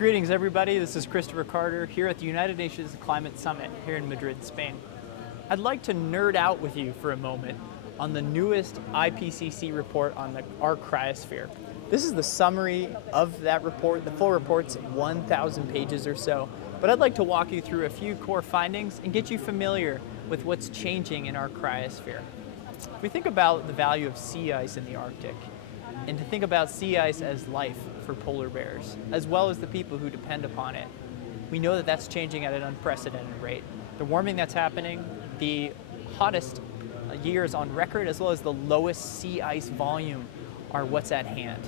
Greetings everybody, this is Christopher Carter here at the United Nations Climate Summit here in Madrid, Spain. I'd like to nerd out with you for a moment on the newest IPCC report on our cryosphere. This is the summary of that report. The full report's 1,000 pages or so, but I'd like to walk you through a few core findings and get you familiar with what's changing in our cryosphere. We think about the value of sea ice in the Arctic, and to think about sea ice as life for polar bears, as well as the people who depend upon it. We know that that's changing at an unprecedented rate. The warming that's happening, the hottest years on record, as well as the lowest sea ice volume are what's at hand.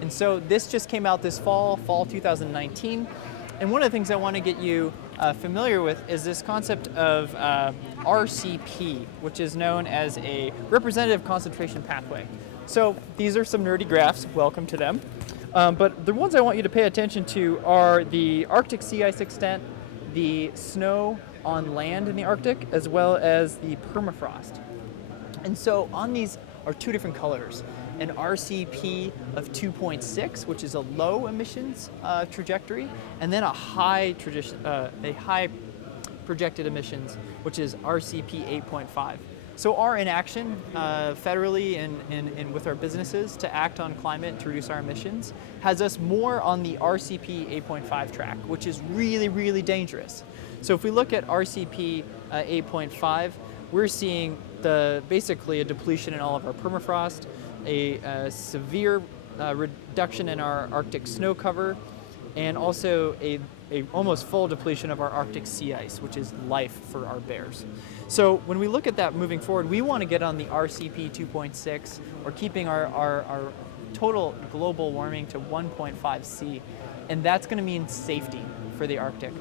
And so this just came out this fall 2019. And one of the things I want to get you familiar with is this concept of RCP, which is known as a representative concentration pathway. So these are some nerdy graphs, welcome to them. But the ones I want you to pay attention to are the Arctic sea ice extent, the snow on land in the Arctic, as well as the permafrost. And so on these are two different colors. An RCP of 2.6, which is a low emissions trajectory, and then a high projected emissions, which is RCP 8.5. So our inaction federally and with our businesses to act on climate to reduce our emissions has us more on the RCP 8.5 track, which is really, really dangerous. So if we look at RCP 8.5, we're seeing basically a depletion in all of our permafrost, a severe reduction in our Arctic snow cover, and also a almost full depletion of our Arctic sea ice, which is life for our bears. So when we look at that moving forward, we want to get on the RCP 2.6, or keeping our total global warming to 1.5 C, and that's going to mean safety for the Arctic.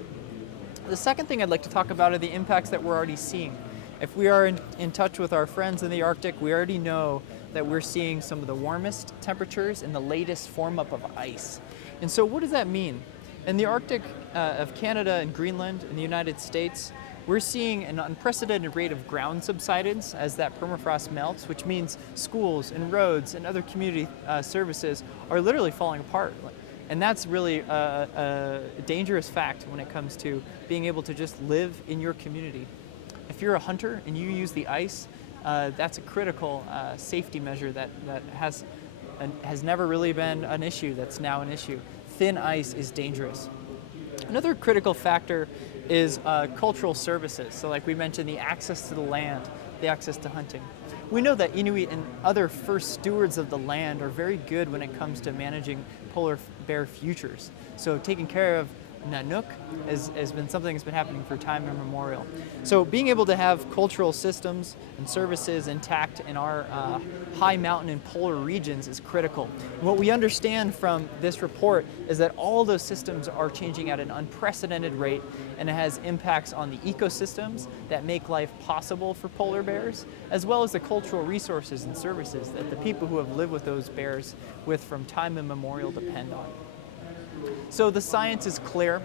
The second thing I'd like to talk about are the impacts that we're already seeing. If we are in touch with our friends in the Arctic, we already know that we're seeing some of the warmest temperatures and the latest form up of ice. And so what does that mean? In the Arctic of Canada and Greenland in the United States, we're seeing an unprecedented rate of ground subsidence as that permafrost melts, which means schools and roads and other community services are literally falling apart. And that's really a dangerous fact when it comes to being able to just live in your community. If you're a hunter and you use the ice, that's a critical safety measure that has never really been an issue that's now an issue. Thin ice is dangerous. Another critical factor is cultural services. So like we mentioned, the access to the land, the access to hunting. We know that Inuit and other first stewards of the land are very good when it comes to managing polar bear futures. So taking care of Nanook has been something that's been happening for time immemorial. So being able to have cultural systems and services intact in our high mountain and polar regions is critical. And what we understand from this report is that all those systems are changing at an unprecedented rate, and it has impacts on the ecosystems that make life possible for polar bears, as well as the cultural resources and services that the people who have lived with those bears from time immemorial depend on. So the science is clear.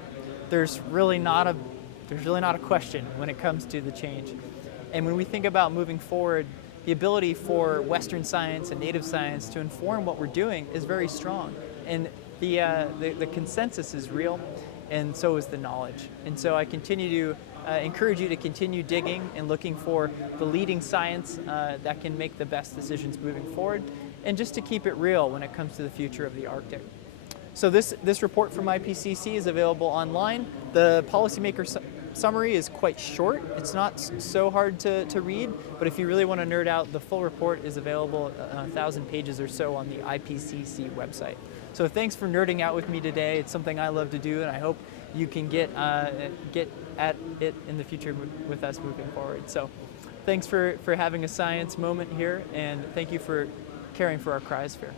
There's really not a question when it comes to the change. And when we think about moving forward, the ability for Western science and native science to inform what we're doing is very strong. And the consensus is real, and so is the knowledge. And so I continue to encourage you to continue digging and looking for the leading science that can make the best decisions moving forward, and just to keep it real when it comes to the future of the Arctic. So this report from IPCC is available online. The policymaker summary is quite short. It's not so hard to read, but if you really want to nerd out, the full report is available 1,000 pages or so on the IPCC website. So thanks for nerding out with me today. It's something I love to do, and I hope you can get at it in the future with us moving forward. So thanks for having a science moment here, and thank you for caring for our cryosphere.